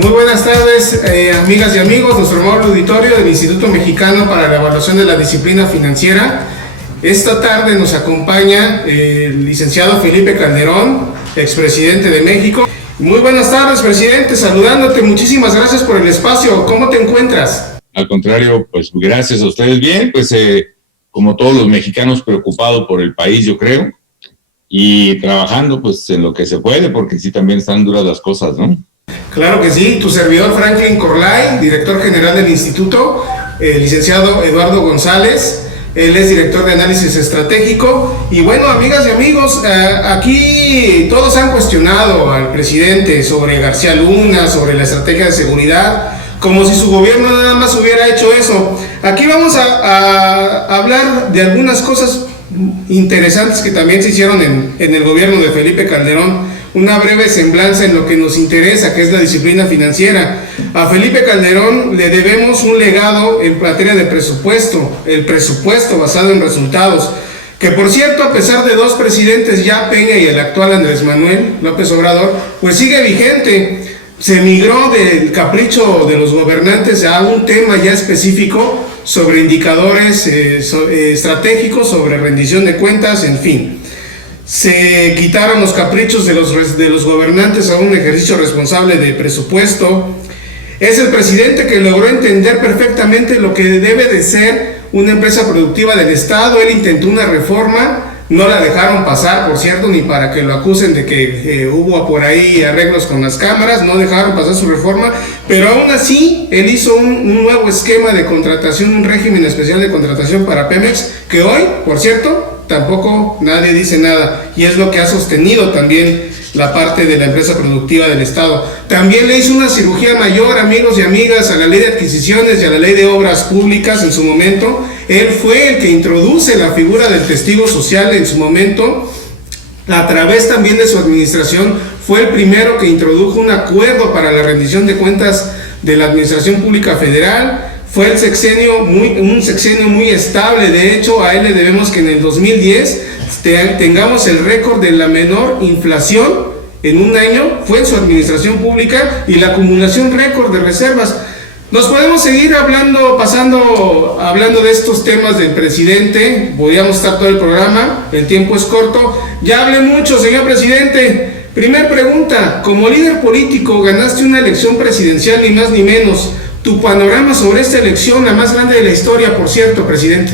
Muy buenas tardes, amigas y amigos, nuestro amable auditorio del Instituto Mexicano para la Evaluación de la Disciplina Financiera. Esta tarde nos acompaña el licenciado Felipe Calderón, expresidente de México. Muy buenas tardes, presidente, saludándote, muchísimas gracias por el espacio. ¿Cómo te encuentras? Al contrario, pues gracias a ustedes. Bien, pues como todos los mexicanos, preocupados por el país, yo creo, y trabajando pues en lo que se puede, porque sí también están duras las cosas, ¿no? Claro que sí, tu servidor Franklin Corlay, director general del instituto, el licenciado Eduardo González, él es director de análisis estratégico. Y bueno, amigas y amigos, aquí todos han cuestionado al presidente sobre García Luna, sobre la estrategia de seguridad, como si su gobierno nada más hubiera hecho eso. Aquí vamos a hablar de algunas cosas interesantes que también se hicieron en el gobierno de Felipe Calderón. Una breve semblanza en lo que nos interesa, que es la disciplina financiera. A Felipe Calderón le debemos un legado en materia de presupuesto, el presupuesto basado en resultados, que por cierto, a pesar de dos presidentes ya, Peña y el actual Andrés Manuel López Obrador, pues sigue vigente. Se migró del capricho de los gobernantes a un tema ya específico sobre indicadores estratégicos, sobre rendición de cuentas, en fin. Se quitaron los caprichos de los gobernantes a un ejercicio responsable de presupuesto. Es el presidente que logró entender perfectamente lo que debe de ser una empresa productiva del Estado. Él intentó una reforma, no la dejaron pasar, por cierto, ni para que lo acusen de que hubo por ahí arreglos con las cámaras, no dejaron pasar su reforma, pero aún así él hizo un nuevo esquema de contratación, un régimen especial de contratación para Pemex, que hoy, por cierto, tampoco nadie dice nada, y es lo que ha sostenido también la parte de la empresa productiva del Estado. También le hizo una cirugía mayor, amigos y amigas, a la ley de adquisiciones y a la ley de obras públicas en su momento. Él fue el que introduce la figura del testigo social en su momento. A través también de su administración fue el primero que introdujo un acuerdo para la rendición de cuentas de la Administración Pública Federal. Fue un sexenio muy estable. De hecho, a él le debemos que en el 2010 tengamos el récord de la menor inflación en un año, fue en su administración pública, y la acumulación récord de reservas. Nos podemos seguir hablando de estos temas del presidente, podríamos estar todo el programa, el tiempo es corto. Ya hablé mucho, señor presidente. Primer pregunta, como líder político ganaste una elección presidencial, ni más ni menos. Tu panorama sobre esta elección, la más grande de la historia, por cierto, presidente.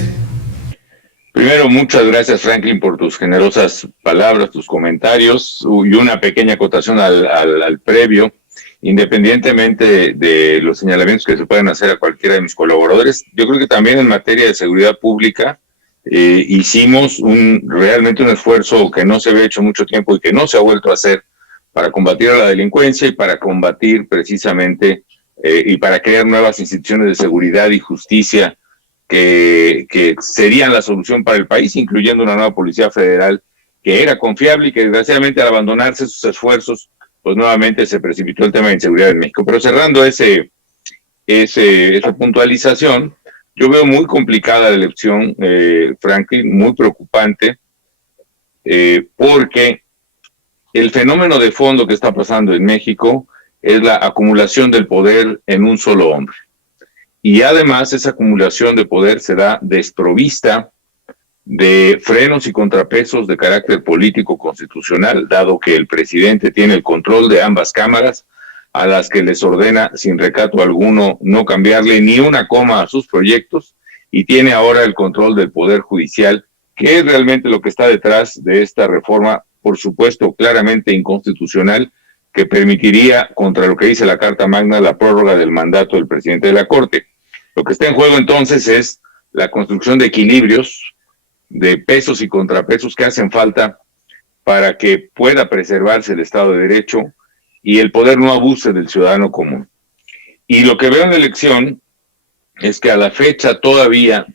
Primero, muchas gracias, Franklin, por tus generosas palabras, tus comentarios, y una pequeña acotación al previo. Independientemente de los señalamientos que se pueden hacer a cualquiera de mis colaboradores, yo creo que también en materia de seguridad pública hicimos realmente un esfuerzo que no se había hecho mucho tiempo y que no se ha vuelto a hacer para combatir a la delincuencia y para combatir precisamente y para crear nuevas instituciones de seguridad y justicia que serían la solución para el país, incluyendo una nueva Policía Federal que era confiable y que desgraciadamente al abandonarse sus esfuerzos, pues nuevamente se precipitó el tema de inseguridad en México. Pero cerrando esa puntualización, yo veo muy complicada la elección, Franklin, muy preocupante, porque el fenómeno de fondo que está pasando en México es la acumulación del poder en un solo hombre. Y además esa acumulación de poder se da desprovista de frenos y contrapesos de carácter político constitucional, dado que el presidente tiene el control de ambas cámaras, a las que les ordena sin recato alguno no cambiarle ni una coma a sus proyectos, y tiene ahora el control del Poder Judicial, que es realmente lo que está detrás de esta reforma, por supuesto claramente inconstitucional, que permitiría, contra lo que dice la Carta Magna, la prórroga del mandato del presidente de la Corte. Lo que está en juego entonces es la construcción de equilibrios, de pesos y contrapesos que hacen falta para que pueda preservarse el Estado de Derecho y el poder no abuse del ciudadano común. Y lo que veo en la elección es que a la fecha todavía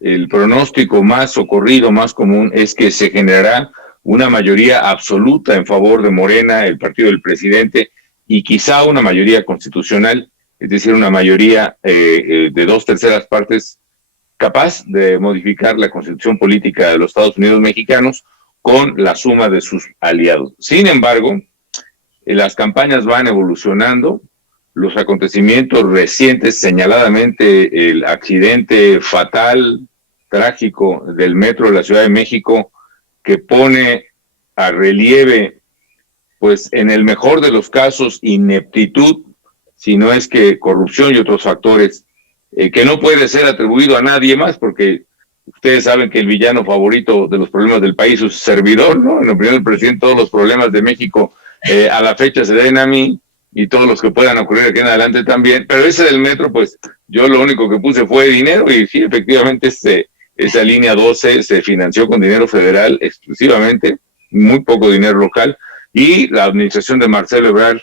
el pronóstico más socorrido, más común, es que se generará una mayoría absoluta en favor de Morena, el partido del presidente, y quizá una mayoría constitucional, es decir, una mayoría de 2/3 partes capaz de modificar la constitución política de los Estados Unidos mexicanos con la suma de sus aliados. Sin embargo, las campañas van evolucionando, los acontecimientos recientes, señaladamente el accidente fatal, trágico del metro de la Ciudad de México, que pone a relieve, pues en el mejor de los casos, ineptitud, si no es que corrupción y otros factores, que no puede ser atribuido a nadie más, porque ustedes saben que el villano favorito de los problemas del país es su servidor, ¿no? En opinión del presidente, todos los problemas de México a la fecha se deben a mí, y todos los que puedan ocurrir aquí en adelante también. Pero ese del metro, pues yo lo único que puse fue dinero, y sí, efectivamente esa línea 12 se financió con dinero federal exclusivamente, muy poco dinero local, y la administración de Marcelo Ebrard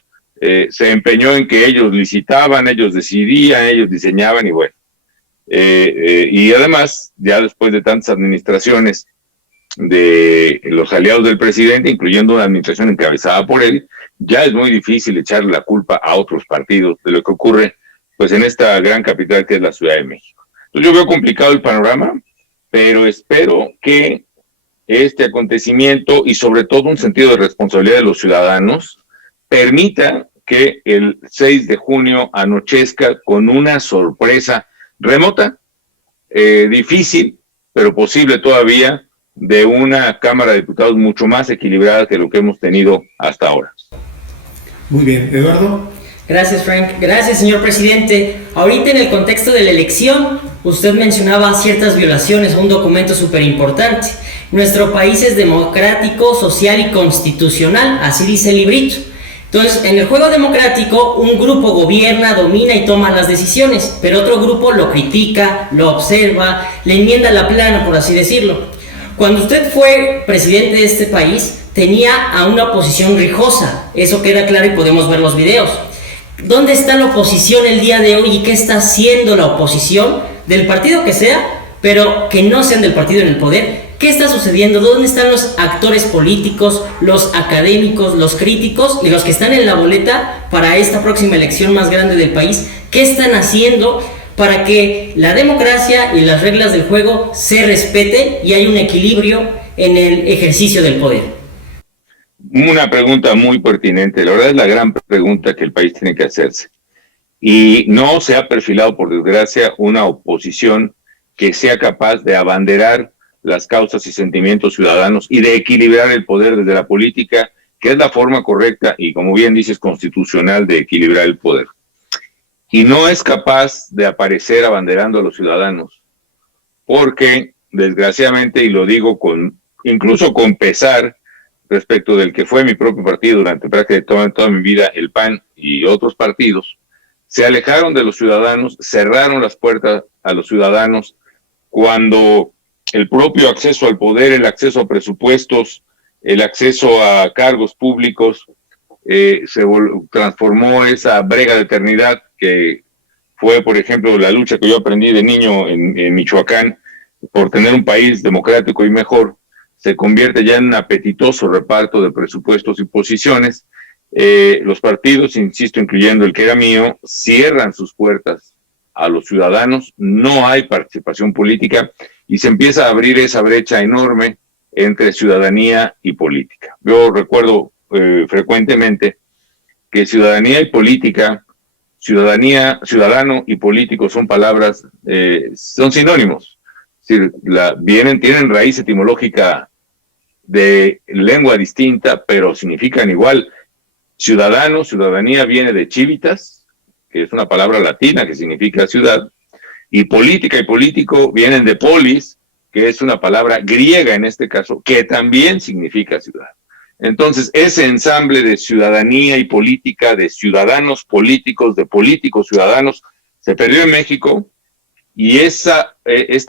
se empeñó en que ellos licitaban, ellos decidían, ellos diseñaban, y bueno. Y además, ya después de tantas administraciones de los aliados del presidente, incluyendo una administración encabezada por él, ya es muy difícil echarle la culpa a otros partidos de lo que ocurre pues en esta gran capital que es la Ciudad de México. Entonces yo veo complicado el panorama, pero espero que este acontecimiento y sobre todo un sentido de responsabilidad de los ciudadanos permita que el 6 de junio anochezca con una sorpresa remota, difícil, pero posible todavía, de una Cámara de Diputados mucho más equilibrada que lo que hemos tenido hasta ahora. Muy bien, Eduardo. Gracias, Frank. Gracias, señor presidente. Ahorita en el contexto de la elección, usted mencionaba ciertas violaciones a un documento súper importante. Nuestro país es democrático, social y constitucional, así dice el librito. Entonces, en el juego democrático, un grupo gobierna, domina y toma las decisiones, pero otro grupo lo critica, lo observa, le enmienda la plana, por así decirlo. Cuando usted fue presidente de este país, tenía a una oposición rijosa, eso queda claro y podemos ver los videos. ¿Dónde está la oposición el día de hoy y qué está haciendo la oposición, del partido que sea, pero que no sean del partido en el poder? ¿Qué está sucediendo? ¿Dónde están los actores políticos, los académicos, los críticos y los que están en la boleta para esta próxima elección más grande del país? ¿Qué están haciendo para que la democracia y las reglas del juego se respeten y hay un equilibrio en el ejercicio del poder? Una pregunta muy pertinente, la verdad es la gran pregunta que el país tiene que hacerse. Y no se ha perfilado, por desgracia, una oposición que sea capaz de abanderar las causas y sentimientos ciudadanos y de equilibrar el poder desde la política, que es la forma correcta y, como bien dices, constitucional de equilibrar el poder. Y no es capaz de aparecer abanderando a los ciudadanos, porque, desgraciadamente, y lo digo incluso con pesar, respecto del que fue mi propio partido durante prácticamente toda mi vida, el PAN y otros partidos, se alejaron de los ciudadanos, cerraron las puertas a los ciudadanos cuando el propio acceso al poder, el acceso a presupuestos, el acceso a cargos públicos, transformó esa brega de eternidad que fue, por ejemplo, la lucha que yo aprendí de niño en Michoacán por tener un país democrático y mejor, se convierte ya en un apetitoso reparto de presupuestos y posiciones. Los partidos, insisto, incluyendo el que era mío, cierran sus puertas a los ciudadanos, no hay participación política y se empieza a abrir esa brecha enorme entre ciudadanía y política. Yo recuerdo frecuentemente que ciudadanía y política, ciudadano y político son palabras, son sinónimos. Es decir, tienen raíz etimológica de lengua distinta, pero significan igual. Ciudadanía viene de civitas, que es una palabra latina que significa ciudad, y política y político vienen de polis, que es una palabra griega en este caso, que también significa ciudad. Entonces, ese ensamble de ciudadanía y política, de ciudadanos políticos, de políticos ciudadanos, se perdió en México, y esta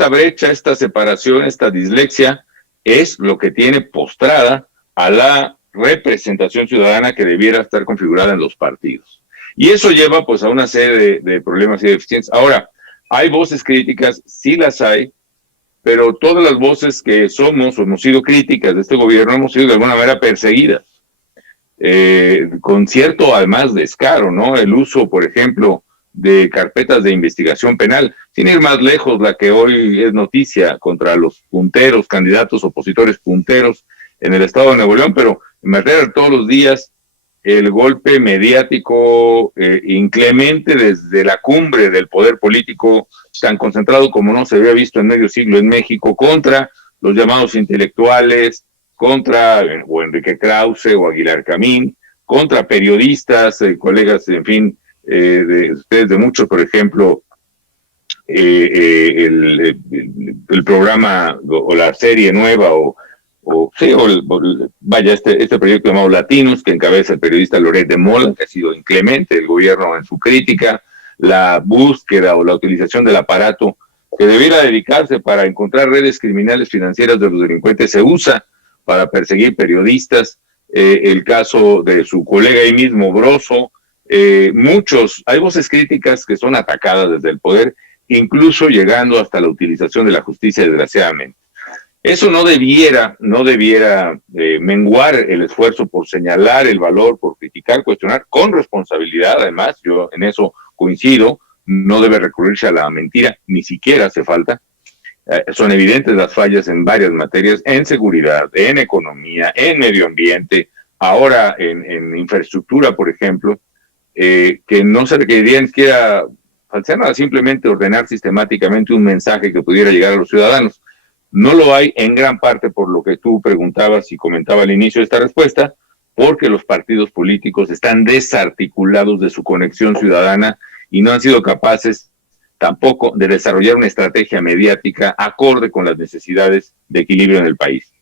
brecha, esta separación, esta dislexia, es lo que tiene postrada a la representación ciudadana que debiera estar configurada en los partidos. Y eso lleva pues a una serie de problemas y deficiencias. Ahora, hay voces críticas, sí las hay, pero todas las voces que somos o hemos sido críticas de este gobierno hemos sido de alguna manera perseguidas, con cierto además descaro, ¿no? El uso, por ejemplo, de carpetas de investigación penal, sin ir más lejos, la que hoy es noticia contra los punteros, candidatos opositores punteros en el estado de Nuevo León, pero en materia todos los días el golpe mediático inclemente desde la cumbre del poder político tan concentrado como no se había visto en medio siglo en México contra los llamados intelectuales, contra o Enrique Krause o Aguilar Camín, contra periodistas, colegas, en fin, de ustedes de muchos, por ejemplo, el programa o la serie nueva vaya, este proyecto llamado Latinos, que encabeza el periodista Loret de Mola, que ha sido inclemente el gobierno en su crítica, la búsqueda o la utilización del aparato que debiera dedicarse para encontrar redes criminales financieras de los delincuentes, se usa para perseguir periodistas, el caso de su colega ahí mismo, Broso, hay voces críticas que son atacadas desde el poder, incluso llegando hasta la utilización de la justicia, desgraciadamente. Eso no debiera menguar el esfuerzo por señalar el valor, por criticar, cuestionar, con responsabilidad, además, yo en eso coincido, no debe recurrirse a la mentira, ni siquiera hace falta. Son evidentes las fallas en varias materias, en seguridad, en economía, en medio ambiente, ahora en infraestructura, por ejemplo, que no se requeriría ni siquiera falsear nada, simplemente ordenar sistemáticamente un mensaje que pudiera llegar a los ciudadanos. No lo hay en gran parte por lo que tú preguntabas y comentaba al inicio de esta respuesta, porque los partidos políticos están desarticulados de su conexión ciudadana y no han sido capaces tampoco de desarrollar una estrategia mediática acorde con las necesidades de equilibrio en el país.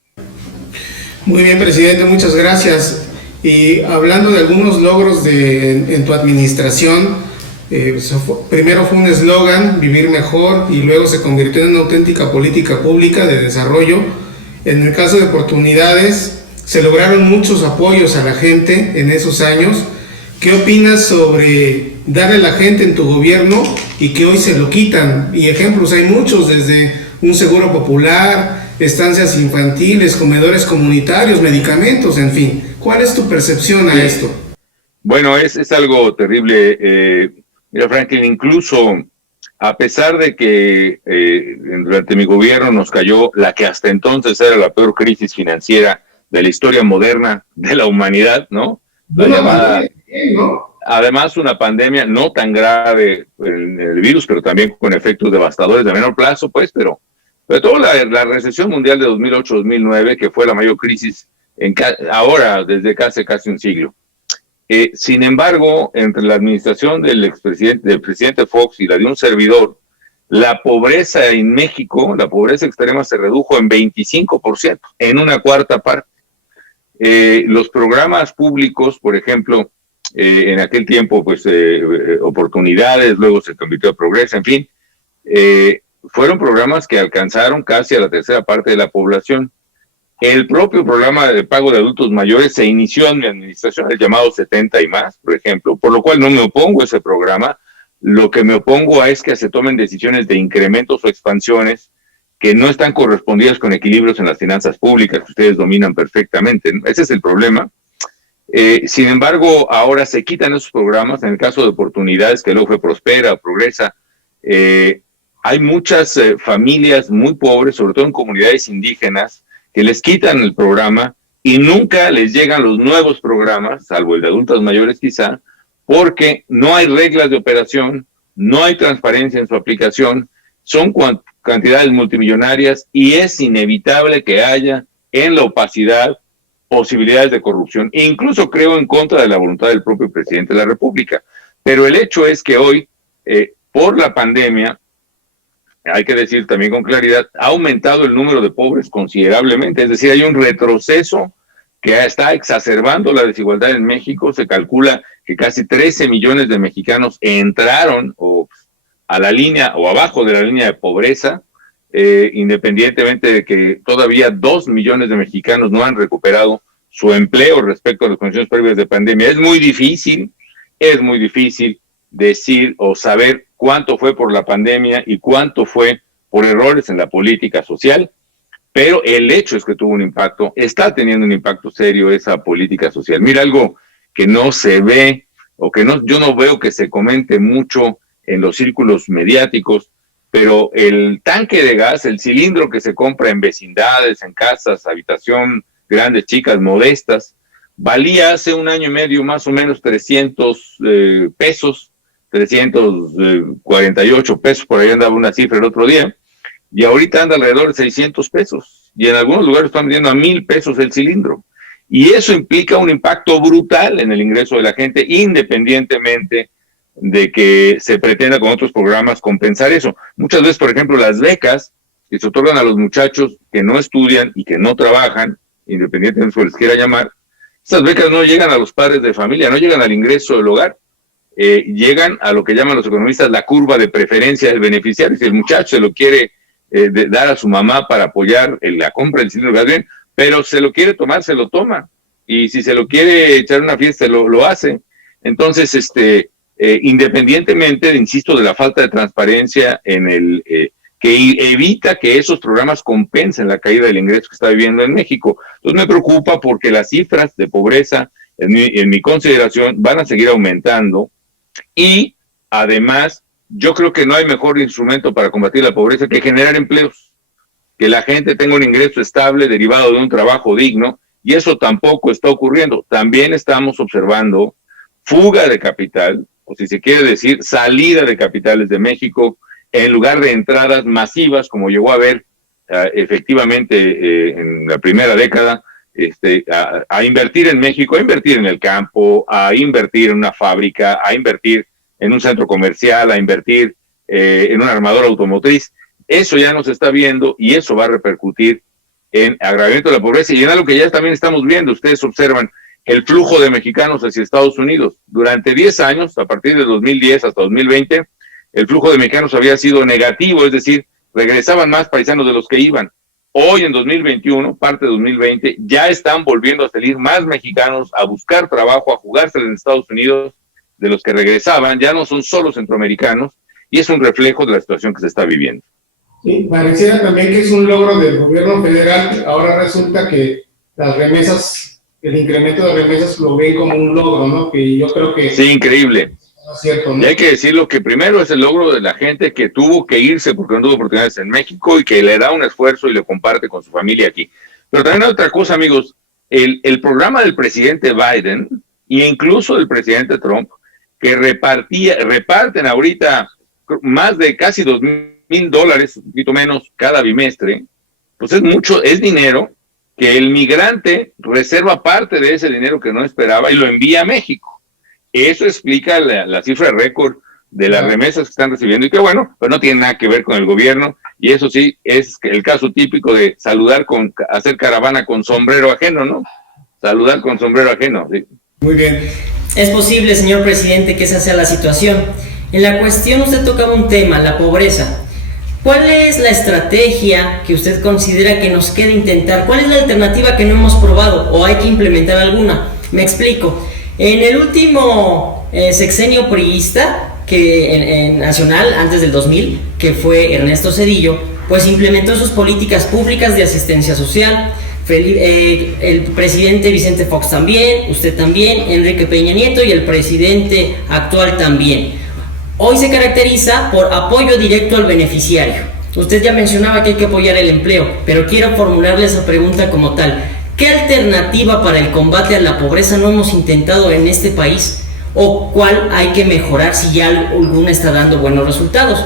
Muy bien, presidente, muchas gracias. Y hablando de algunos logros en tu administración, primero fue un eslogan, vivir mejor, y luego se convirtió en una auténtica política pública de desarrollo. En el caso de oportunidades, se lograron muchos apoyos a la gente en esos años. ¿Qué opinas sobre darle a la gente en tu gobierno y que hoy se lo quitan? Y ejemplos hay muchos, desde un seguro popular, estancias infantiles, comedores comunitarios, medicamentos, en fin. ¿Cuál es tu percepción a esto? Bueno, es algo terrible. Mira, Franklin, incluso a pesar de que durante mi gobierno nos cayó la que hasta entonces era la peor crisis financiera de la historia moderna de la humanidad, ¿no? Además, una pandemia no tan grave en el virus, pero también con efectos devastadores de menor plazo, pues, pero sobre todo la recesión mundial de 2008-2009, que fue la mayor crisis ahora desde casi un siglo. Sin embargo, entre la administración del presidente Fox y la de un servidor, la pobreza en México, la pobreza extrema se redujo en 25%, en una cuarta parte. Los programas públicos, por ejemplo, en aquel tiempo, pues, oportunidades, luego se convirtió a Progreso, en fin, fueron programas que alcanzaron casi a la tercera parte de la población. El propio programa de pago de adultos mayores se inició en mi administración, el llamado 70 y más, por ejemplo, por lo cual no me opongo a ese programa. Lo que me opongo es que se tomen decisiones de incrementos o expansiones que no están correspondidas con equilibrios en las finanzas públicas que ustedes dominan perfectamente, ¿no? Ese es el problema. Sin embargo, ahora se quitan esos programas. En el caso de oportunidades, que luego fue Prospera, Progresa, hay muchas familias muy pobres, sobre todo en comunidades indígenas, que les quitan el programa y nunca les llegan los nuevos programas, salvo el de adultos mayores quizá, porque no hay reglas de operación, no hay transparencia en su aplicación, son cantidades multimillonarias y es inevitable que haya en la opacidad posibilidades de corrupción, e incluso creo en contra de la voluntad del propio presidente de la República. Pero el hecho es que hoy, por la pandemia, hay que decir también con claridad, ha aumentado el número de pobres considerablemente, es decir, hay un retroceso que está exacerbando la desigualdad en México. Se calcula que casi 13 millones de mexicanos entraron a la línea o abajo de la línea de pobreza, independientemente de que todavía 2 millones de mexicanos no han recuperado su empleo respecto a las condiciones previas de pandemia. Es muy difícil decir o saber cuánto fue por la pandemia y cuánto fue por errores en la política social, pero el hecho es que tuvo un impacto, está teniendo un impacto serio esa política social. Mira, algo que no se ve o que yo no veo que se comente mucho en los círculos mediáticos, pero el tanque de gas, el cilindro que se compra en vecindades, en casas, habitación, grandes, chicas, modestas, valía hace un año y medio más o menos 300 pesos, 348 pesos, por ahí andaba una cifra el otro día, y ahorita anda alrededor de 600 pesos, y en algunos lugares están vendiendo a 1,000 pesos el cilindro. Y eso implica un impacto brutal en el ingreso de la gente, independientemente de que se pretenda con otros programas compensar eso. Muchas veces, por ejemplo, las becas que se otorgan a los muchachos que no estudian y que no trabajan, independientemente de cómo les quiera llamar, esas becas no llegan a los padres de familia, no llegan al ingreso del hogar, llegan a lo que llaman los economistas la curva de preferencia del beneficiario. Si el muchacho se lo quiere dar a su mamá para apoyar la compra del cilindro de gas bien, pero se lo quiere tomar, se lo toma. Y si se lo quiere echar una fiesta, lo hace. Entonces, independientemente, insisto, de la falta de transparencia que evita que esos programas compensen la caída del ingreso que está viviendo en México. Entonces me preocupa porque las cifras de pobreza, en mi consideración, van a seguir aumentando, y además yo creo que no hay mejor instrumento para combatir la pobreza que generar empleos, que la gente tenga un ingreso estable derivado de un trabajo digno, y eso tampoco está ocurriendo. También estamos observando fuga de capital, o si se quiere decir, salida de capitales de México, en lugar de entradas masivas, como llegó a haber efectivamente en la primera década, a invertir en México, a invertir en el campo, a invertir en una fábrica, a invertir en un centro comercial, a invertir en una armadora automotriz. Eso ya no se está viendo, y eso va a repercutir en agravamiento de la pobreza y en algo que ya también estamos viendo. Ustedes observan el flujo de mexicanos hacia Estados Unidos. Durante 10 años, a partir de 2010 hasta 2020, el flujo de mexicanos había sido negativo, es decir, regresaban más paisanos de los que iban. Hoy, en 2021, parte de 2020, ya están volviendo a salir más mexicanos a buscar trabajo, a jugársela en Estados Unidos, de los que regresaban. Ya no son solo centroamericanos, y es un reflejo de la situación que se está viviendo. Sí, pareciera también que es un logro del gobierno federal. Ahora resulta que las remesas, el incremento de remesas lo ven como un logro, ¿no? Que yo creo que... Sí, increíble. No es cierto, ¿no? Y hay que decirlo que primero es el logro de la gente que tuvo que irse porque no tuvo oportunidades en México y que le da un esfuerzo y lo comparte con su familia aquí. Pero también hay otra cosa, amigos. El programa del presidente Biden e incluso del presidente Trump, que reparten ahorita más de casi $2,000, un poquito menos cada bimestre, pues es mucho, es dinero que el migrante reserva parte de ese dinero que no esperaba y lo envía a México. Eso explica la cifra récord de las remesas que están recibiendo, y que bueno, pues no tiene nada que ver con el gobierno, y eso sí, es el caso típico de hacer caravana con sombrero ajeno, ¿no? Saludar con sombrero ajeno, sí. Muy bien. Es posible, señor presidente, que esa sea la situación. En la cuestión usted tocaba un tema, la pobreza. ¿Cuál es la estrategia que usted considera que nos queda intentar? ¿Cuál es la alternativa que no hemos probado o hay que implementar alguna? Me explico. En el último sexenio priista en nacional, antes del 2000, que fue Ernesto Zedillo, pues implementó sus políticas públicas de asistencia social. El presidente Vicente Fox también, usted también, Enrique Peña Nieto y el presidente actual también. Hoy se caracteriza por apoyo directo al beneficiario. Usted ya mencionaba que hay que apoyar el empleo, pero quiero formularle esa pregunta como tal. ¿Qué alternativa para el combate a la pobreza no hemos intentado en este país? ¿O cuál hay que mejorar si ya alguna está dando buenos resultados?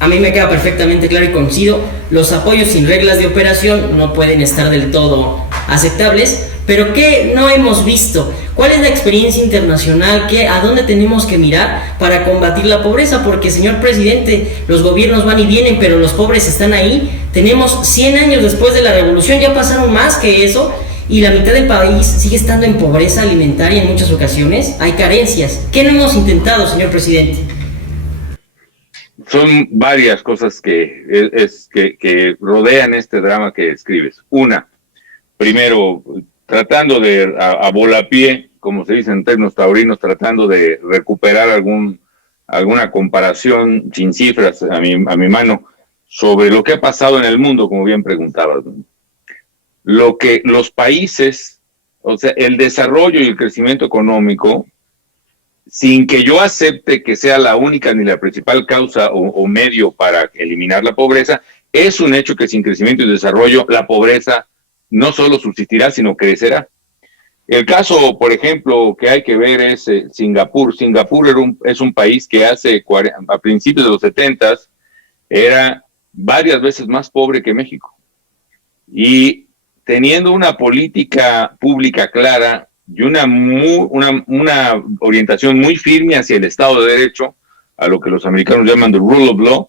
A mí me queda perfectamente claro y coincido, los apoyos sin reglas de operación no pueden estar del todo aceptables, pero ¿qué no hemos visto? ¿Cuál es la experiencia internacional? ¿A dónde tenemos que mirar para combatir la pobreza? Porque, señor presidente, los gobiernos van y vienen, pero los pobres están ahí. Tenemos 100 años después de la revolución, ya pasaron más que eso, y la mitad del país sigue estando en pobreza alimentaria en muchas ocasiones. Hay carencias. ¿Qué no hemos intentado, señor presidente? Son varias cosas que rodean este drama que describes. Una, primero, tratando de, a volapié, como se dice en términos taurinos, tratando de recuperar alguna comparación sin cifras a mi mano sobre lo que ha pasado en el mundo, como bien preguntabas, ¿no? Lo que los países, o sea, el desarrollo y el crecimiento económico, sin que yo acepte que sea la única ni la principal causa o medio para eliminar la pobreza, es un hecho que sin crecimiento y desarrollo la pobreza no solo subsistirá, sino crecerá. El caso, por ejemplo, que hay que ver es Singapur. Singapur es un país que a principios de los 70s era varias veces más pobre que México. Y teniendo una política pública clara y una orientación muy firme hacia el Estado de Derecho, a lo que los americanos llaman the rule of law,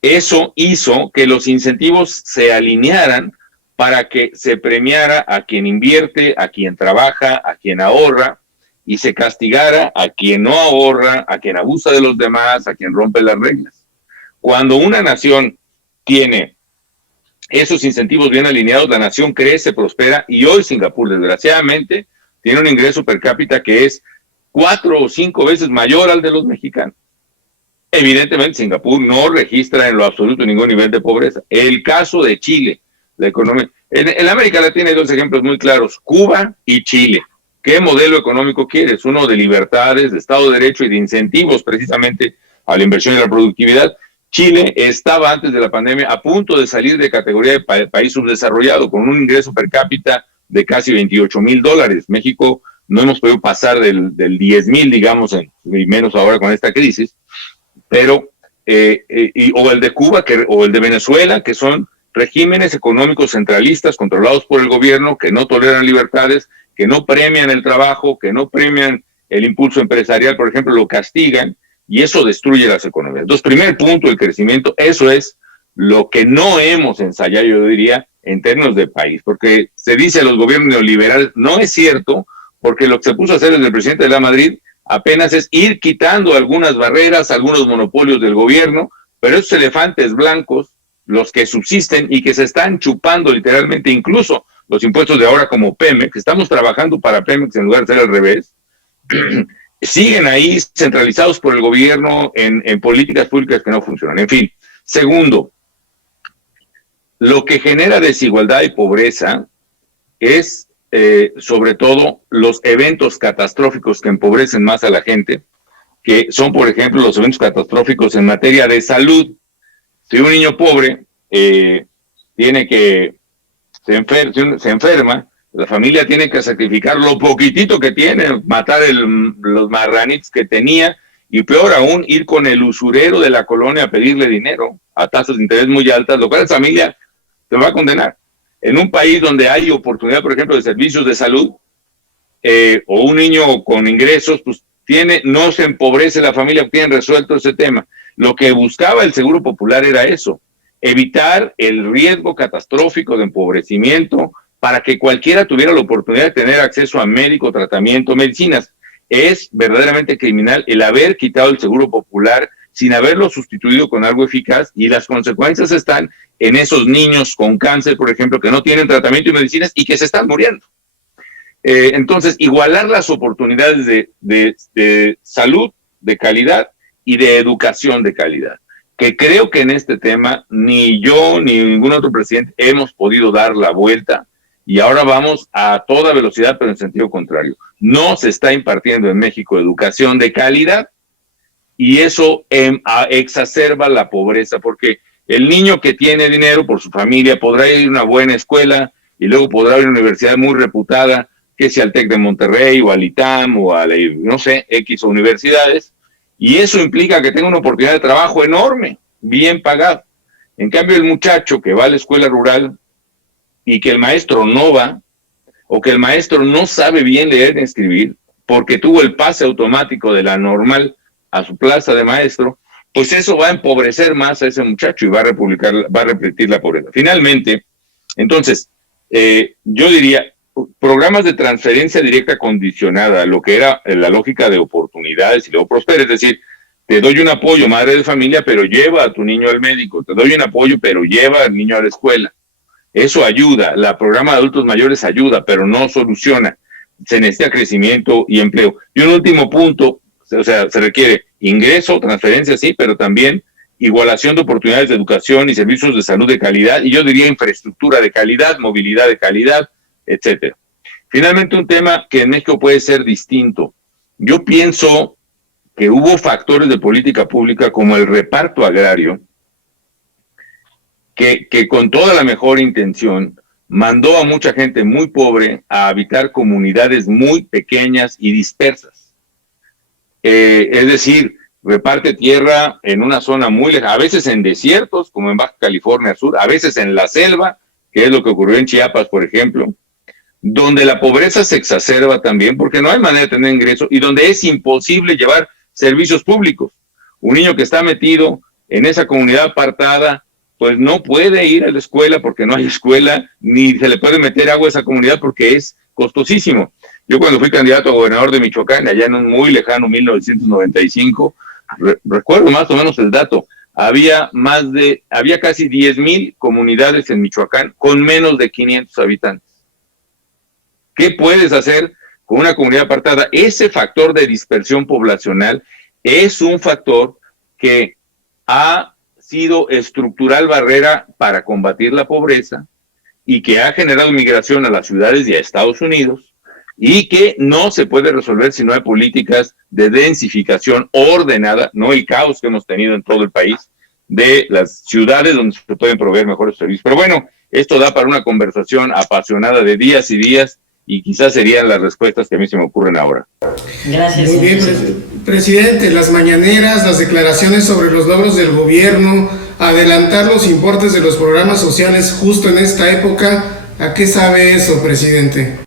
eso hizo que los incentivos se alinearan para que se premiara a quien invierte, a quien trabaja, a quien ahorra, y se castigara a quien no ahorra, a quien abusa de los demás, a quien rompe las reglas. Cuando una nación tiene esos incentivos bien alineados, la nación crece, prospera, y hoy Singapur, desgraciadamente, tiene un ingreso per cápita que es 4 o 5 veces mayor al de los mexicanos. Evidentemente, Singapur no registra en lo absoluto ningún nivel de pobreza. El caso de Chile, la economía. En América Latina hay dos ejemplos muy claros, Cuba y Chile. ¿Qué modelo económico quieres? Uno de libertades, de Estado de Derecho y de incentivos precisamente a la inversión y la productividad. Chile estaba antes de la pandemia a punto de salir de categoría de país subdesarrollado con un ingreso per cápita de casi $28,000. México no hemos podido pasar del 10,000, digamos, y menos ahora con esta crisis, pero o el de Cuba o el de Venezuela, que son regímenes económicos centralistas controlados por el gobierno que no toleran libertades, que no premian el trabajo, que no premian el impulso empresarial, por ejemplo, lo castigan, y eso destruye las economías. Entonces, primer punto, el crecimiento, eso es lo que no hemos ensayado, yo diría, en términos de país, porque se dice a los gobiernos neoliberales, no es cierto, porque lo que se puso a hacer desde el presidente de la Madrid apenas es ir quitando algunas barreras, algunos monopolios del gobierno, pero esos elefantes blancos, los que subsisten y que se están chupando literalmente, incluso los impuestos de ahora como Pemex, estamos trabajando para Pemex en lugar de ser al revés, siguen ahí centralizados por el gobierno en políticas públicas que no funcionan. En fin, segundo, lo que genera desigualdad y pobreza es sobre todo los eventos catastróficos que empobrecen más a la gente, que son, por ejemplo, los eventos catastróficos en materia de salud. Si un niño pobre se enferma, la familia tiene que sacrificar lo poquitito que tiene, matar los marranitos que tenía, y peor aún, ir con el usurero de la colonia a pedirle dinero a tasas de interés muy altas, lo cual la familia se va a condenar. En un país donde hay oportunidad, por ejemplo, de servicios de salud, o un niño con ingresos, pues no se empobrece la familia, tienen resuelto ese tema. Lo que buscaba el Seguro Popular era eso, evitar el riesgo catastrófico de empobrecimiento para que cualquiera tuviera la oportunidad de tener acceso a médico, tratamiento, medicinas. Es verdaderamente criminal el haber quitado el Seguro Popular sin haberlo sustituido con algo eficaz, y las consecuencias están en esos niños con cáncer, por ejemplo, que no tienen tratamiento y medicinas y que se están muriendo. Entonces, igualar las oportunidades de salud de calidad y de educación de calidad, que creo que en este tema ni yo ni ningún otro presidente hemos podido dar la vuelta, y ahora vamos a toda velocidad, pero en sentido contrario. No se está impartiendo en México educación de calidad, y eso exacerba la pobreza, porque el niño que tiene dinero por su familia podrá ir a una buena escuela y luego podrá ir a una universidad muy reputada, que sea al TEC de Monterrey o al ITAM o a la, no sé, X universidades, y eso implica que tenga una oportunidad de trabajo enorme, bien pagado. En cambio, el muchacho que va a la escuela rural y que el maestro no va, o que el maestro no sabe bien leer ni escribir, porque tuvo el pase automático de la normal a su plaza de maestro, pues eso va a empobrecer más a ese muchacho y va a repetir la pobreza. Finalmente, entonces, yo diría, programas de transferencia directa condicionada, lo que era la lógica de oportunidades y luego prospera, es decir, te doy un apoyo, madre de familia, pero lleva a tu niño al médico, te doy un apoyo, pero lleva al niño a la escuela. Eso ayuda, la programa de adultos mayores ayuda, pero no soluciona. Se necesita crecimiento y empleo. Y un último punto, o sea, se requiere ingreso, transferencia, sí, pero también igualación de oportunidades de educación y servicios de salud de calidad, y yo diría infraestructura de calidad, movilidad de calidad, etcétera. Finalmente, un tema que en México puede ser distinto. Yo pienso que hubo factores de política pública como el reparto agrario, que con toda la mejor intención mandó a mucha gente muy pobre a habitar comunidades muy pequeñas y dispersas. Es decir, reparte tierra en una zona muy lejana, a veces en desiertos, como en Baja California Sur, a veces en la selva, que es lo que ocurrió en Chiapas, por ejemplo, donde la pobreza se exacerba también, porque no hay manera de tener ingreso, y donde es imposible llevar servicios públicos. Un niño que está metido en esa comunidad apartada, pues no puede ir a la escuela porque no hay escuela, ni se le puede meter agua a esa comunidad porque es costosísimo. Yo cuando fui candidato a gobernador de Michoacán, allá en un muy lejano 1995, recuerdo más o menos el dato, había casi 10,000 comunidades en Michoacán con menos de 500 habitantes. ¿Qué puedes hacer con una comunidad apartada? Ese factor de dispersión poblacional es un factor que ha sido estructural barrera para combatir la pobreza y que ha generado migración a las ciudades y a Estados Unidos, y que no se puede resolver si no hay políticas de densificación ordenada, no el caos que hemos tenido en todo el país, de las ciudades donde se pueden proveer mejores servicios. Pero bueno, esto da para una conversación apasionada de días y días, y quizás serían las respuestas que a mí se me ocurren ahora. Gracias. Muy bien, presidente, las mañaneras, las declaraciones sobre los logros del gobierno, adelantar los importes de los programas sociales justo en esta época, ¿a qué sabe eso, presidente?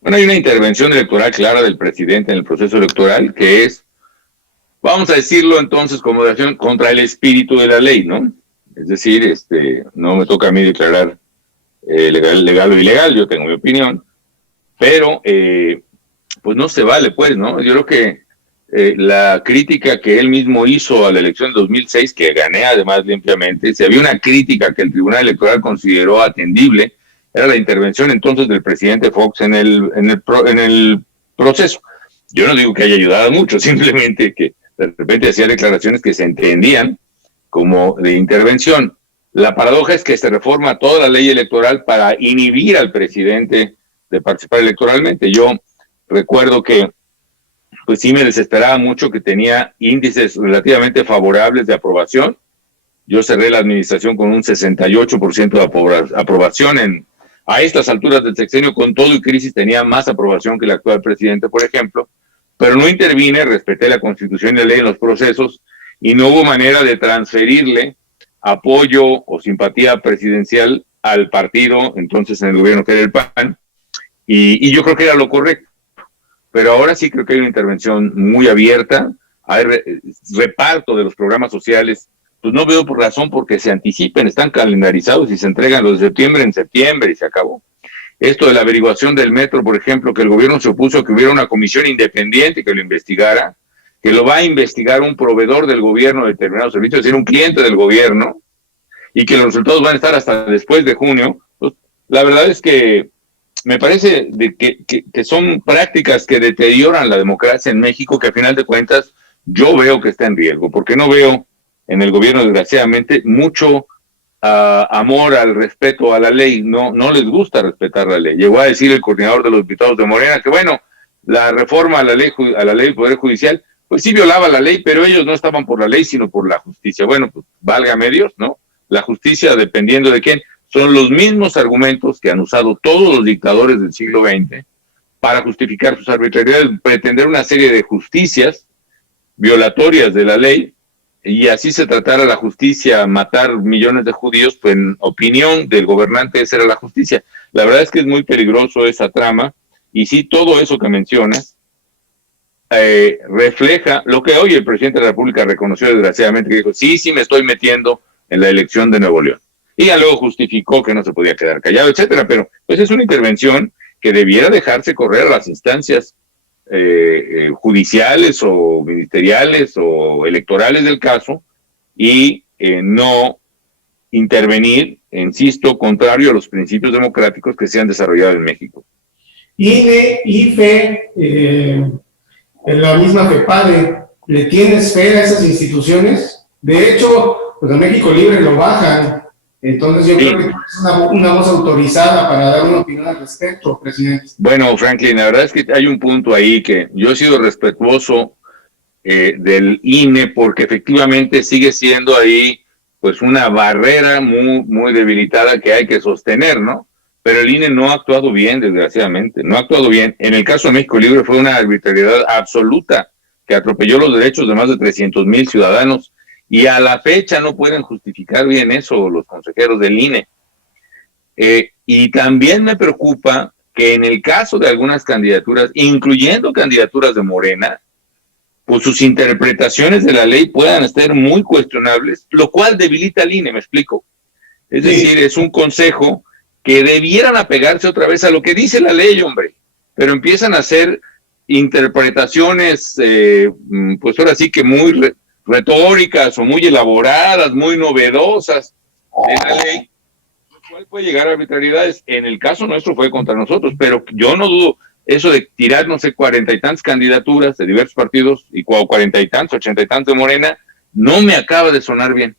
Bueno, hay una intervención electoral clara del presidente en el proceso electoral, que es, vamos a decirlo entonces como acción contra el espíritu de la ley, ¿no? Es decir, no me toca a mí declarar legal o ilegal, yo tengo mi opinión, pero pues no se vale, pues, ¿no? Yo creo que la crítica que él mismo hizo a la elección de 2006, que gané además limpiamente, si había una crítica que el Tribunal Electoral consideró atendible, era la intervención entonces del presidente Fox en el proceso. Yo no digo que haya ayudado mucho, simplemente que de repente hacía declaraciones que se entendían como de intervención. La paradoja es que se reforma toda la ley electoral para inhibir al presidente de participar electoralmente. Yo recuerdo que pues sí me desesperaba mucho que tenía índices relativamente favorables de aprobación. Yo cerré la administración con un 68% de aprobación. A estas alturas del sexenio, con todo y crisis, tenía más aprobación que el actual presidente, por ejemplo, pero no intervine, respeté la Constitución y la ley en los procesos, y no hubo manera de transferirle apoyo o simpatía presidencial al partido, entonces en el gobierno que era el PAN, y yo creo que era lo correcto. Pero ahora sí creo que hay una intervención muy abierta, hay reparto de los programas sociales, pues no veo por razón porque se anticipen, están calendarizados y se entregan los de septiembre en septiembre y se acabó. Esto de la averiguación del metro, por ejemplo, que el gobierno se opuso a que hubiera una comisión independiente que lo investigara, que lo va a investigar un proveedor del gobierno de determinados servicios, es decir, un cliente del gobierno, y que los resultados van a estar hasta después de junio, pues la verdad es que me parece que son prácticas que deterioran la democracia en México, que a final de cuentas yo veo que está en riesgo, porque no veo en el gobierno, desgraciadamente, mucho amor al respeto a la ley. No les gusta respetar la ley. Llegó a decir el coordinador de los diputados de Morena que, bueno, la reforma a la ley del Poder Judicial, pues sí violaba la ley, pero ellos no estaban por la ley, sino por la justicia. Bueno, pues válgame Dios, ¿no? La justicia, dependiendo de quién, son los mismos argumentos que han usado todos los dictadores del siglo XX para justificar sus arbitrariedades, pretender una serie de justicias violatorias de la ley, y así se tratara la justicia, matar millones de judíos, pues en opinión del gobernante esa era la justicia. La verdad es que es muy peligroso esa trama, y sí, todo eso que mencionas refleja lo que hoy el presidente de la República reconoció desgraciadamente, que dijo, sí, me estoy metiendo en la elección de Nuevo León. Y ya luego justificó que no se podía quedar callado, etcétera, pero pues es una intervención que debiera dejarse correr a las instancias judiciales o ministeriales o electorales del caso, y no intervenir, insisto, contrario a los principios democráticos que se han desarrollado en México. INE, IFE, en la misma FEPADE, ¿le tienes fe a esas instituciones? De hecho, pues a México Libre lo bajan. Entonces yo creo que es una voz autorizada para dar una opinión al respecto, presidente. Bueno, Franklin, la verdad es que hay un punto ahí que yo he sido respetuoso del INE, porque efectivamente sigue siendo ahí pues una barrera muy, muy debilitada que hay que sostener, ¿no? pero el INE no ha actuado bien, desgraciadamente, no ha actuado bien. En el caso de México Libre fue una arbitrariedad absoluta que atropelló los derechos de más de 300,000 ciudadanos, y a la fecha no pueden justificar bien eso los consejeros del INE. Y también me preocupa que en el caso de algunas candidaturas, incluyendo candidaturas de Morena, pues sus interpretaciones de la ley puedan estar muy cuestionables, lo cual debilita al INE, ¿me explico? Es decir, es un consejo que debieran apegarse otra vez a lo que dice la ley, hombre, pero empiezan a hacer interpretaciones, pues ahora sí que muy retóricas o muy elaboradas, muy novedosas de la ley, lo cual puede llegar a arbitrariedades. En el caso nuestro fue contra nosotros, pero yo no dudo eso de tirar, no sé, 40 y tantas candidaturas de diversos partidos, y 40 y tantos, 80 y tantos de Morena, no me acaba de sonar bien,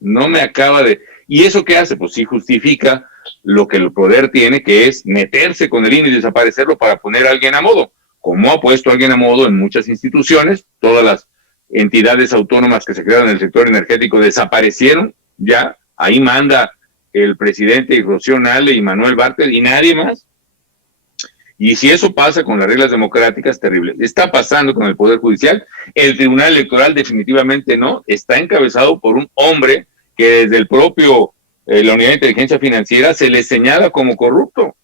no me acaba de... ¿Y eso qué hace? Pues sí justifica lo que el poder tiene, que es meterse con el INE y desaparecerlo para poner a alguien a modo, como ha puesto a alguien a modo en muchas instituciones. Todas las entidades autónomas que se crearon en el sector energético desaparecieron, ya, ahí manda el presidente y Rocío Nale y Manuel Bartlett y nadie más. Y si eso pasa con las reglas democráticas, terrible. Está pasando con el Poder Judicial. El Tribunal Electoral definitivamente no, está encabezado por un hombre que desde el propio la Unidad de Inteligencia Financiera se le señala como corrupto.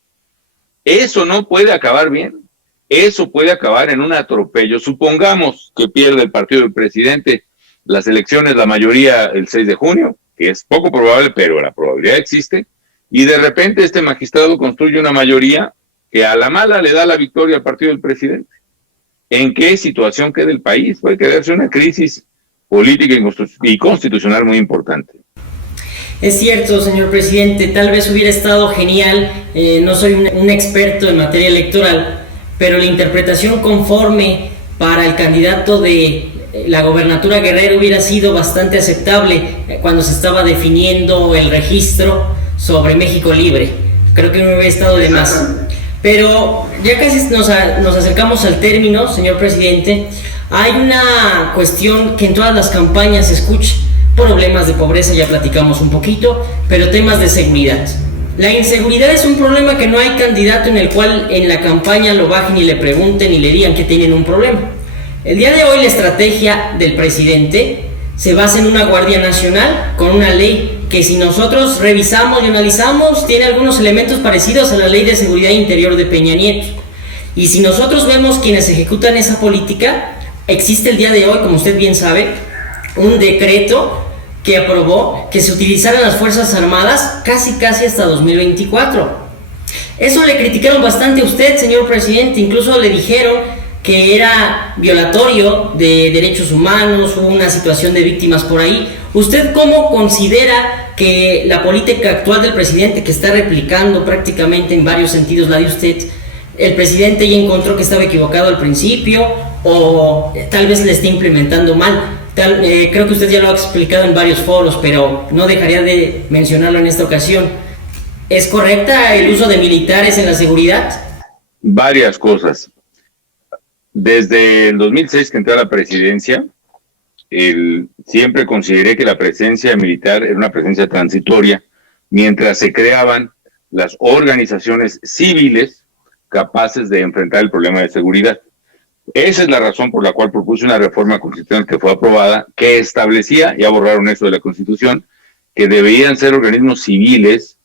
Eso no puede acabar bien. Eso puede acabar en un atropello. Supongamos que pierde el partido del presidente las elecciones, la mayoría el 6 de junio, que es poco probable, pero la probabilidad existe, y de repente este magistrado construye una mayoría que a la mala le da la victoria al partido del presidente. ¿En qué situación queda el país? Puede quedarse una crisis política y constitucional muy importante. Es cierto, señor presidente, tal vez hubiera estado genial, no soy un experto en materia electoral, pero la interpretación conforme para el candidato de la gobernatura Guerrero hubiera sido bastante aceptable cuando se estaba definiendo el registro sobre México Libre. Creo que no hubiera estado de más. Pero ya casi nos acercamos al término, señor presidente. Hay una cuestión que en todas las campañas se escucha: problemas de pobreza, ya platicamos un poquito, pero temas de seguridad. La inseguridad es un problema que no hay candidato en el cual en la campaña lo bajen y le pregunten y le digan que tienen un problema. El día de hoy la estrategia del presidente se basa en una Guardia Nacional con una ley que, si nosotros revisamos y analizamos, tiene algunos elementos parecidos a la Ley de Seguridad Interior de Peña Nieto. Y si nosotros vemos quienes ejecutan esa política, existe el día de hoy, como usted bien sabe, un decreto que aprobó que se utilizaran las Fuerzas Armadas casi hasta 2024. Eso le criticaron bastante a usted, señor presidente, incluso le dijeron que era violatorio de derechos humanos, hubo una situación de víctimas por ahí. ¿Usted cómo considera que la política actual del presidente, que está replicando prácticamente en varios sentidos la de usted, el presidente ya encontró que estaba equivocado al principio o tal vez le esté implementando mal? Creo que usted ya lo ha explicado en varios foros, pero no dejaría de mencionarlo en esta ocasión. ¿Es correcta el uso de militares en la seguridad? Varias cosas. Desde el 2006 que entré a la presidencia, siempre consideré que la presencia militar era una presencia transitoria, mientras se creaban las organizaciones civiles capaces de enfrentar el problema de seguridad. Esa es la razón por la cual propuse una reforma constitucional que fue aprobada, que establecía, ya borraron eso de la Constitución, que deberían ser organismos civiles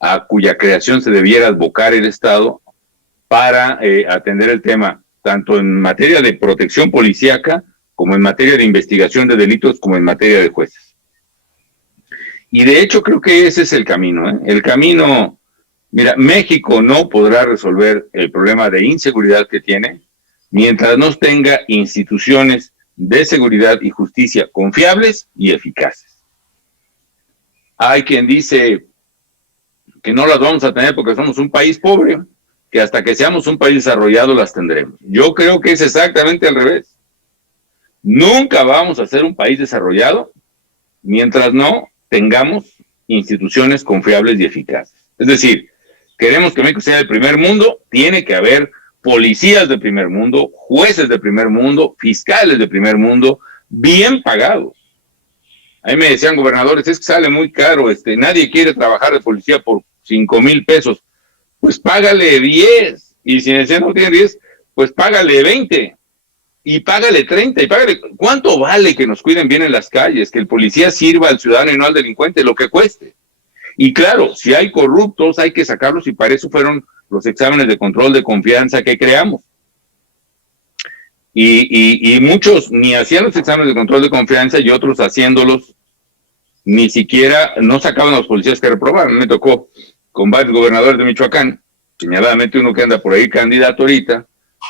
a cuya creación se debiera advocar el Estado para atender el tema, tanto en materia de protección policíaca, como en materia de investigación de delitos, como en materia de jueces. Y de hecho creo que ese es el camino, ¿eh? El camino, mira, México no podrá resolver el problema de inseguridad que tiene mientras no tenga instituciones de seguridad y justicia confiables y eficaces. Hay quien dice que no las vamos a tener porque somos un país pobre, que hasta que seamos un país desarrollado las tendremos. Yo creo que es exactamente al revés. Nunca vamos a ser un país desarrollado mientras no tengamos instituciones confiables y eficaces. Es decir, queremos que México sea el primer mundo, tiene que haber policías de primer mundo, jueces de primer mundo, fiscales de primer mundo, bien pagados. A mí me decían gobernadores, es que sale muy caro, nadie quiere trabajar de policía por 5,000 pesos. pues págale 10, y si en el centro no tiene 10, pues págale 20, y págale 30, y págale, ¿cuánto vale que nos cuiden bien en las calles? Que el policía sirva al ciudadano y no al delincuente, lo que cueste. Y claro, si hay corruptos hay que sacarlos, y para eso fueron los exámenes de control de confianza que creamos. Y muchos ni hacían los exámenes de control de confianza, y otros haciéndolos ni siquiera no sacaban a los policías que reprobaban. Me tocó con varios gobernadores de Michoacán, señaladamente uno que anda por ahí candidato ahorita,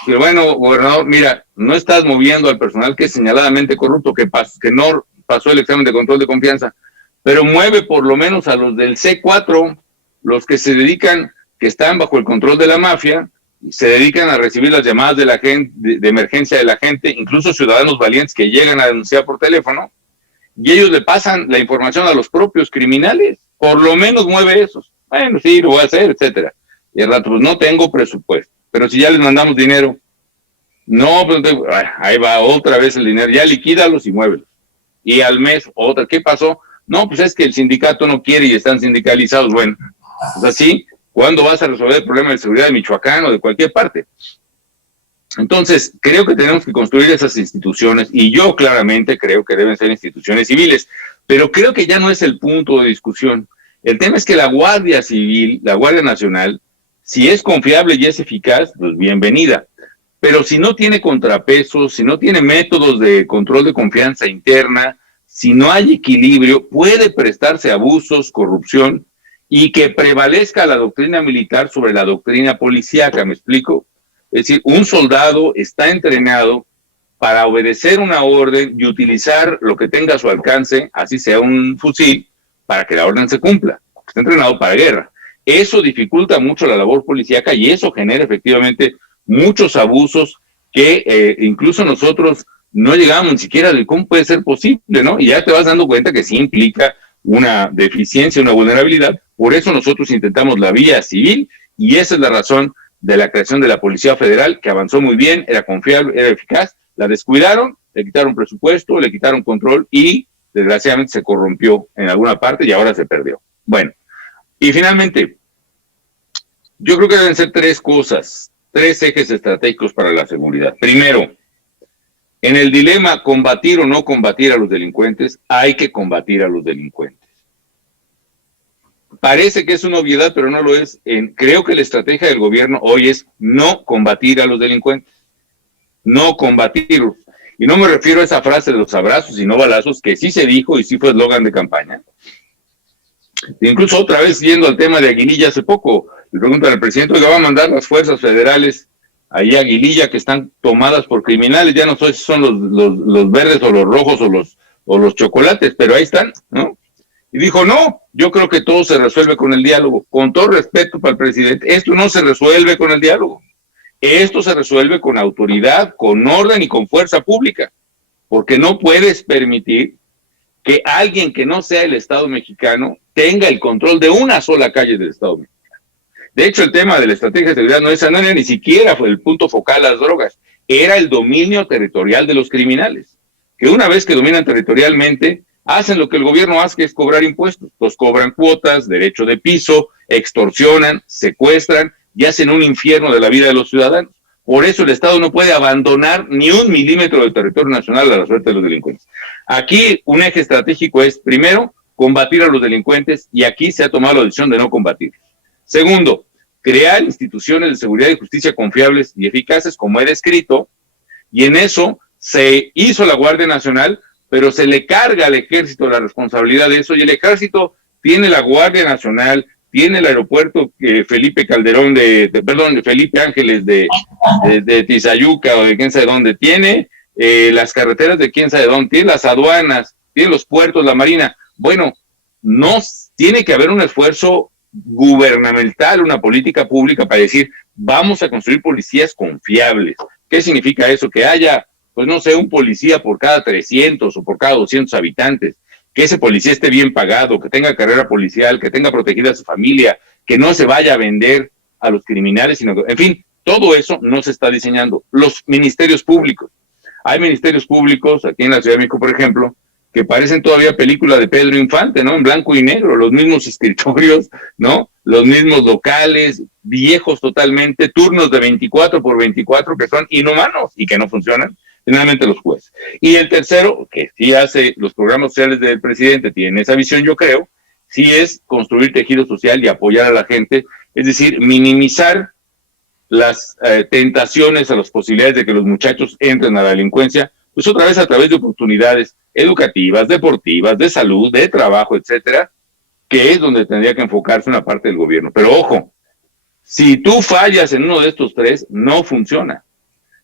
que bueno, gobernador, mira, no estás moviendo al personal que es señaladamente corrupto, que no pasó el examen de control de confianza, pero mueve por lo menos a los del C4, los que se dedican, que están bajo el control de la mafia, se dedican a recibir las llamadas de la gente, de emergencia de la gente, incluso ciudadanos valientes que llegan a denunciar por teléfono, y ellos le pasan la información a los propios criminales. Por lo menos mueve esos. Bueno, sí, lo voy a hacer, etcétera. Y al rato, pues no tengo presupuesto, pero si ya les mandamos dinero, no, pues ahí va otra vez el dinero, ya liquídalos y muévelos. Y al mes, otra, ¿qué pasó? No, pues es que el sindicato no quiere y están sindicalizados. Bueno, pues así, ¿cuándo vas a resolver el problema de seguridad de Michoacán o de cualquier parte? Entonces, creo que tenemos que construir esas instituciones, y yo claramente creo que deben ser instituciones civiles, pero creo que ya no es el punto de discusión. El tema es que la Guardia Civil, la Guardia Nacional, si es confiable y es eficaz, pues bienvenida. Pero si no tiene contrapesos, si no tiene métodos de control de confianza interna, si no hay equilibrio, puede prestarse a abusos, corrupción, y que prevalezca la doctrina militar sobre la doctrina policíaca, ¿me explico? Es decir, un soldado está entrenado para obedecer una orden y utilizar lo que tenga a su alcance, así sea un fusil, para que la orden se cumpla. Está entrenado para guerra. Eso dificulta mucho la labor policíaca, y eso genera efectivamente muchos abusos que incluso nosotros no llegamos ni siquiera de cómo puede ser posible, ¿no? Y ya te vas dando cuenta que sí implica una deficiencia, una vulnerabilidad. Por eso nosotros intentamos la vía civil, y esa es la razón de la creación de la Policía Federal, que avanzó muy bien, era confiable, era eficaz. La descuidaron, le quitaron presupuesto, le quitaron control, y desgraciadamente se corrompió en alguna parte y ahora se perdió. Bueno, y finalmente, yo creo que deben ser tres cosas, tres ejes estratégicos para la seguridad. Primero, en el dilema combatir o no combatir a los delincuentes, hay que combatir a los delincuentes. Parece que es una obviedad, pero no lo es. Creo que la estrategia del gobierno hoy es no combatir a los delincuentes, no combatirlos. Y no me refiero a esa frase de los abrazos y no balazos, que sí se dijo y sí fue eslogan de campaña. Incluso otra vez, yendo al tema de Aguililla hace poco, le preguntan al presidente, oiga, va a mandar las fuerzas federales ahí a Aguililla, que están tomadas por criminales, ya no sé si son los verdes o los rojos o los chocolates, pero ahí están, ¿no? Y dijo, no, yo creo que todo se resuelve con el diálogo. Con todo respeto para el presidente, esto no se resuelve con el diálogo. Esto se resuelve con autoridad, con orden y con fuerza pública, porque no puedes permitir que alguien que no sea el Estado mexicano tenga el control de una sola calle del Estado mexicano. De hecho, el tema de la estrategia de seguridad no era ni siquiera fue el punto focal las drogas, era el dominio territorial de los criminales, que una vez que dominan territorialmente, hacen lo que el gobierno hace, que es cobrar impuestos. Los cobran cuotas, derecho de piso, extorsionan, secuestran y hacen un infierno de la vida de los ciudadanos. Por eso el Estado no puede abandonar ni un milímetro del territorio nacional a la suerte de los delincuentes. Aquí un eje estratégico es, primero, combatir a los delincuentes, y aquí se ha tomado la decisión de no combatirlos. Segundo, crear instituciones de seguridad y justicia confiables y eficaces, como he descrito, y en eso se hizo la Guardia Nacional, pero se le carga al ejército la responsabilidad de eso, y el ejército tiene la Guardia Nacional, tiene el aeropuerto Felipe Ángeles de Tizayuca o de quién sabe dónde, tiene las carreteras de quién sabe dónde, tiene las aduanas, tiene los puertos, la marina. Bueno, no tiene que haber un esfuerzo gubernamental, una política pública para decir, vamos a construir policías confiables. ¿Qué significa eso? Que haya, pues no sé, un policía por cada 300 o por cada 200 habitantes, que ese policía esté bien pagado, que tenga carrera policial, que tenga protegida a su familia, que no se vaya a vender a los criminales, sino que, en fin, todo eso no se está diseñando. Los ministerios públicos. Hay ministerios públicos, aquí en la Ciudad de México, por ejemplo, que parecen todavía película de Pedro Infante, ¿no? En blanco y negro, los mismos escritorios, ¿no? los mismos locales, viejos totalmente, turnos de 24 por 24 que son inhumanos y que no funcionan, finalmente los jueces. Y el tercero, que sí hace los programas sociales del presidente, tiene esa visión, yo creo, sí es construir tejido social y apoyar a la gente, es decir, minimizar las tentaciones, a las posibilidades de que los muchachos entren a la delincuencia, pues otra vez a través de oportunidades educativas, deportivas, de salud, de trabajo, etcétera, que es donde tendría que enfocarse una parte del gobierno. Pero ojo, si tú fallas en uno de estos tres, no funciona.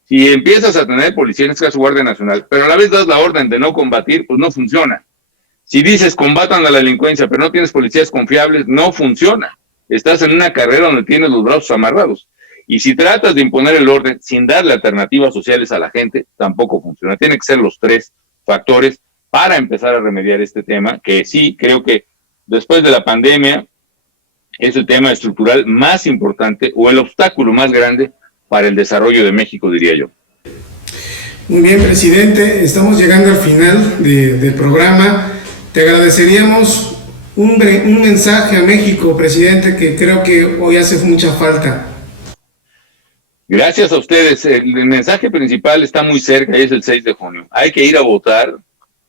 Si empiezas a tener policía, en este caso Guardia Nacional, pero a la vez das la orden de no combatir, pues no funciona. Si dices combatan a la delincuencia, pero no tienes policías confiables, no funciona. Estás en una carrera donde tienes los brazos amarrados. Y si tratas de imponer el orden sin darle alternativas sociales a la gente, tampoco funciona. Tienen que ser los tres factores para empezar a remediar este tema, que sí, creo que después de la pandemia es el tema estructural más importante o el obstáculo más grande para el desarrollo de México, diría yo. Muy bien, presidente, estamos llegando al final del programa. Te agradeceríamos un mensaje a México, presidente, que creo que hoy hace mucha falta. Gracias a ustedes. El mensaje principal está muy cerca y es el 6 de junio. Hay que ir a votar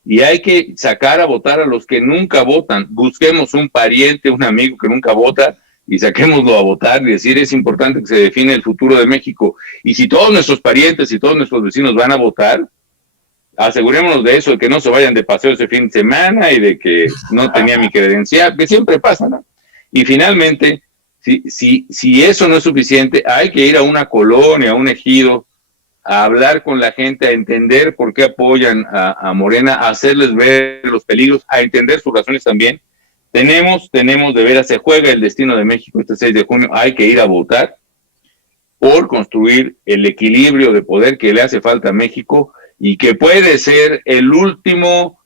y hay que sacar a votar a los que nunca votan. Busquemos un pariente, un amigo que nunca vota y saquémoslo a votar y decir, es importante que se define el futuro de México. Y si todos nuestros parientes y todos nuestros vecinos van a votar, asegurémonos de eso, de que no se vayan de paseo ese fin de semana y de que no tenía mi credencial, que siempre pasa, ¿no? Y finalmente, si eso no es suficiente, hay que ir a una colonia, a un ejido, a hablar con la gente, a entender por qué apoyan a Morena, a hacerles ver los peligros, a entender sus razones también. Tenemos de veras, se juega el destino de México este 6 de junio, hay que ir a votar por construir el equilibrio de poder que le hace falta a México y que puede ser el último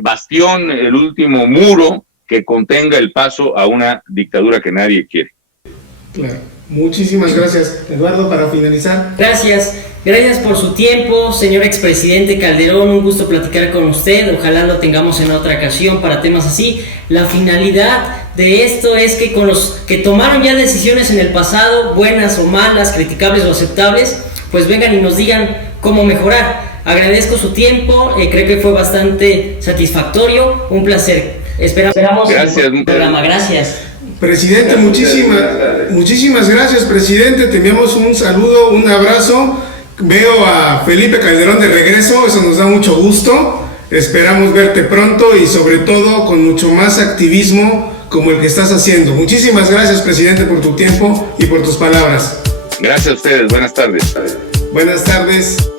bastión, el último muro que contenga el paso a una dictadura que nadie quiere. Claro. Muchísimas gracias, Eduardo, para finalizar. Gracias por su tiempo, señor expresidente Calderón, un gusto platicar con usted, ojalá lo tengamos en otra ocasión para temas así. La finalidad de esto es que con los que tomaron ya decisiones en el pasado, buenas o malas, criticables o aceptables, pues vengan y nos digan cómo mejorar. Agradezco su tiempo, creo que fue bastante satisfactorio, un placer. Esperamos gracias, el programa, gracias. Presidente, muchísimas gracias, presidente. Te enviamos un saludo, un abrazo. Veo a Felipe Calderón de regreso, eso nos da mucho gusto. Esperamos verte pronto y sobre todo con mucho más activismo como el que estás haciendo. Muchísimas gracias, presidente, por tu tiempo y por tus palabras. Gracias a ustedes, buenas tardes. Buenas tardes.